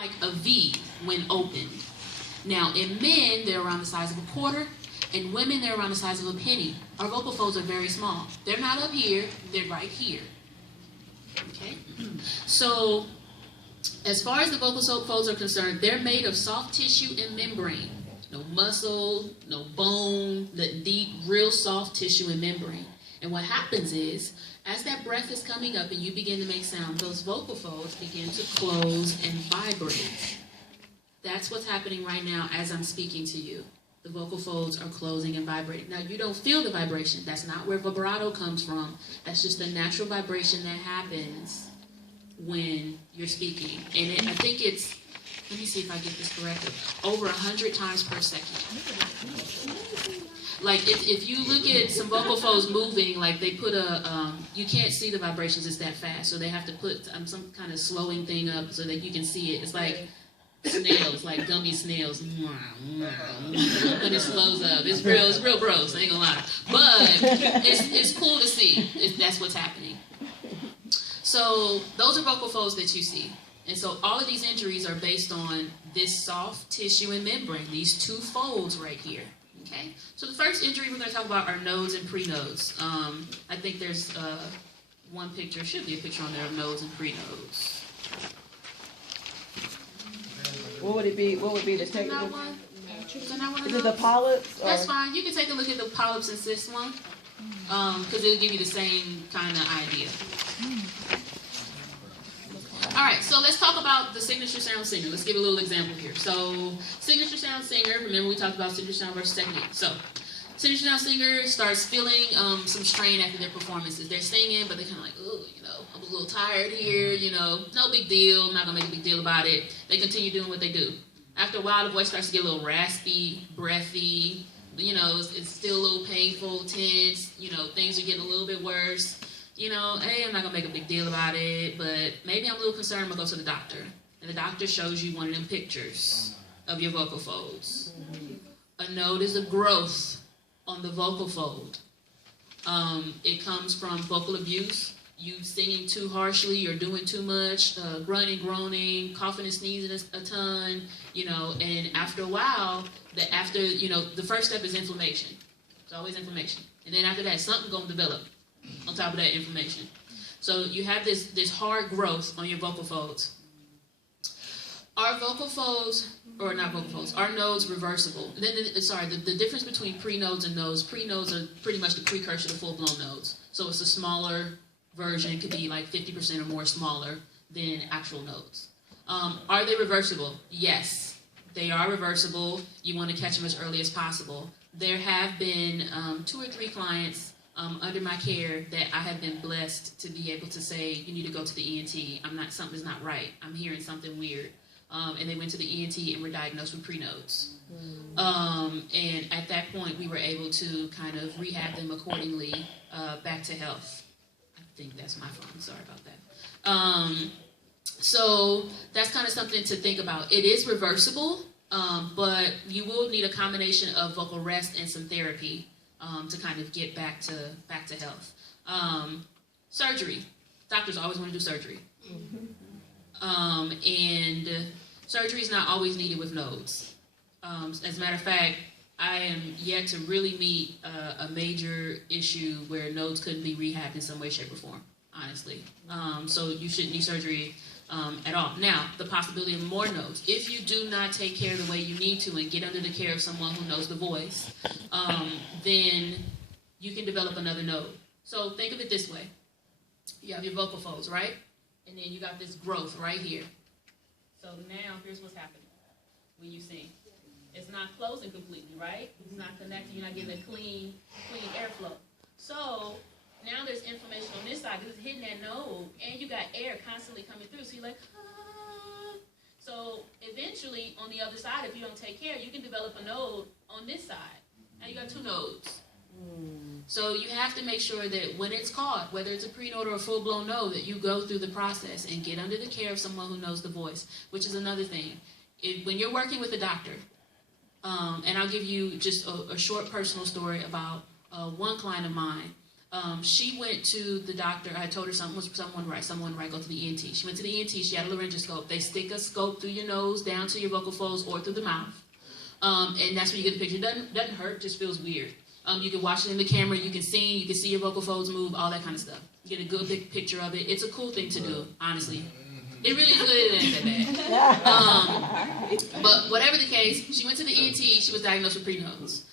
like a V when opened. Now, in men, they're around the size of a quarter. In women, they're around the size of a penny. Our vocal folds are very small. They're not up here, they're right here. Okay? So, as far as the vocal folds are concerned, they're made of soft tissue and membrane. No muscle, no bone, the deep, real soft tissue and membrane. And what happens is, as that breath is coming up and you begin to make sound, those vocal folds begin to close and vibrate. That's what's happening right now as I'm speaking to you. The vocal folds are closing and vibrating. Now, you don't feel the vibration. That's not where vibrato comes from. That's just the natural vibration that happens when you're speaking. And I think it's, let me see if I get this correct, over 100 times per second. Like, if you look at some vocal folds moving, like they put a, you can't see the vibrations, it's that fast. So they have to put some kind of slowing thing up so that you can see it. It's like snails, like gummy snails. When it slows up. It's real gross, I ain't gonna lie. But it's cool to see. That's what's happening. So those are vocal folds that you see. And so all of these injuries are based on this soft tissue and membrane, these two folds right here. Okay? So the first injury we're going to talk about are nodes and prenodes. I think there's one picture, should be a picture on there of nodes and prenodes. What would it be? What would be the technical? Is it the polyps? Or? That's fine. You can take a look at the polyps and cysts one, because it'll give you the same kind of idea. All right, so let's talk about the signature sound singer. Let's give a little example here. So, signature sound singer, remember we talked about signature sound versus technique. So, signature sound singer starts feeling some strain after their performances. They're singing, but they're kind of like, oh, I'm a little tired here, no big deal. I'm not going to make a big deal about it. They continue doing what they do. After a while, the voice starts to get a little raspy, breathy. It's still a little painful, tense. Things are getting a little bit worse. Hey, I'm not going to make a big deal about it, but maybe I'm a little concerned. I'm going to go to the doctor. And the doctor shows you one of them pictures of your vocal folds. A node is a growth on the vocal fold. It comes from vocal abuse, you singing too harshly or doing too much, grunting, groaning, coughing and sneezing a ton, and after a while, the first step is inflammation. It's always inflammation. And then after that, something's going to develop on top of that inflammation. So you have this hard growth on your vocal folds. Our vocal folds, or not vocal folds, our nodes reversible. The difference between prenodes and nodes, prenodes are pretty much the precursor to full-blown nodes. So it's a smaller version, it could be like 50% or more smaller than actual nodes. Are they reversible? Yes, they are reversible. You want to catch them as early as possible. There have been 2 or 3 clients under my care that I have been blessed to be able to say, you need to go to the ENT. Something's not right. I'm hearing something weird. And they went to the ENT and were diagnosed with prenodes. And at that point, we were able to kind of rehab them accordingly back to health. I think that's my phone. Sorry about that. So that's kind of something to think about. It is reversible, but you will need a combination of vocal rest and some therapy to kind of get back to health. Surgery. Doctors always want to do surgery. And surgery is not always needed with nodes. As a matter of fact, I am yet to really meet a major issue where nodes couldn't be rehabbed in some way, shape, or form, honestly. So you shouldn't need surgery at all. Now, the possibility of more nodes. If you do not take care the way you need to and get under the care of someone who knows the voice, then you can develop another node. So think of it this way. You have your vocal folds, right? And then you got this growth right here. So now here's what's happening when you sing. It's not closing completely, right? It's not connecting. You're not getting a clean airflow. So now there's inflammation on this side because it's hitting that node, and you got air constantly coming through. So you're like, ah. So eventually, on the other side, if you don't take care, you can develop a node on this side. Now you got 2 nodes. So you have to make sure that when it's caught, whether it's a prenode or a full-blown node, that you go through the process and get under the care of someone who knows the voice, which is another thing. When you're working with a doctor, and I'll give you just a short personal story about one client of mine. She went to the doctor. I told her someone right, go to the ENT. She went to the ENT. She had a laryngoscope. They stick a scope through your nose down to your vocal folds or through the mouth. And that's when you get the picture. It doesn't hurt, just feels weird. You can watch it in the camera. You can see your vocal folds move, all that kind of stuff. You get a good big picture of it. It's a cool thing to do, honestly. It really is good. It ain't that bad. But whatever the case, she went to the ENT. She was diagnosed with pre-nose.